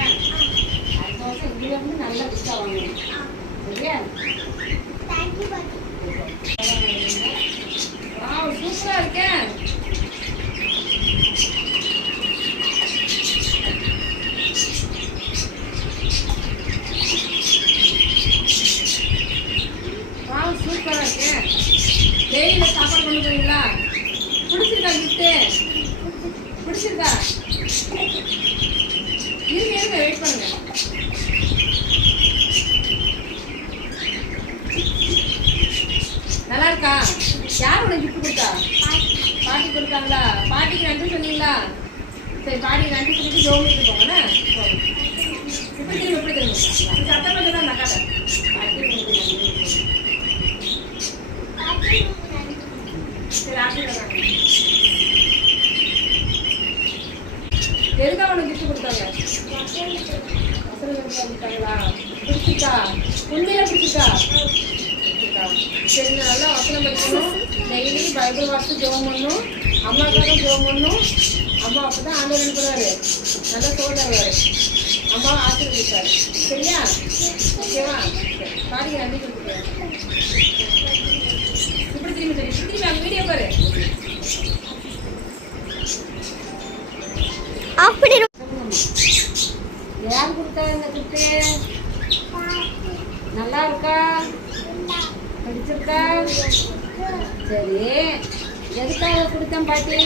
அடுத்த வருஷம் இதுல இருந்து நல்ல புத்தா வாங்கணும். சரியா? தேங்க்யூ பாட்டி. வாவ், சூப்பரா இருக்கே. வாவ், சூப்பரா இருக்கே. டெய்லியில சாப்பாடு கொண்டு போறீங்களா? பிடிச்சிருக்கா கிஃப்ட்? பிடிச்சிருக்கா? இருங்க வெயிட் பண்ணுங்க. நல்லா இருக்கா? யார் உனக்கு கிஃப்ட் கொடுத்தா? பாட்டி கொடுத்தாங்களா? பாட்டிக்கு நன்றி சொன்னீங்களா? சரி, பாட்டிக்கு நன்றி சொல்லிட்டு ஜோமிட்டு போங்கண்ணே. எப்படி திரும்ப சத்தம் பண்ணி தான் நக்காட்ட சரி ஆசீர்வாதம். எதுக்கா உனக்கு கிஃப்ட் கொடுத்தாங்க? வசனம் கொடுத்தாங்களா? பிடிச்சிருக்கா? உண்மையில பிடிச்சிருக்கா? சரி, நல்லா வசனம் படிக்கணும். டெய்லி பைபிள் வாசித்து ஜெபம் பண்ணணும். அம்மாக்காக ஜெபம் பண்ணணும். அம்மா அப்பதான் ஆண்டவர் அனுப்புறாரு, நல்லா சோறு தருவாரு, அம்மாவை ஆசீர்வதிப்பாரு. சரியா? ஓகேவா? பாடிங்க, நன்றி கொடுத்துருவேன். இப்படி திரும்பி சரி, திரும்பி அந்த வீடியோ பாரு. யார் கொடுத்தா இந்த கிஃப்ட்? நல்லா இருக்கா? பிடிச்சிருக்கா? சரி, எதுக்காக கொடுத்தேன் பாட்டி?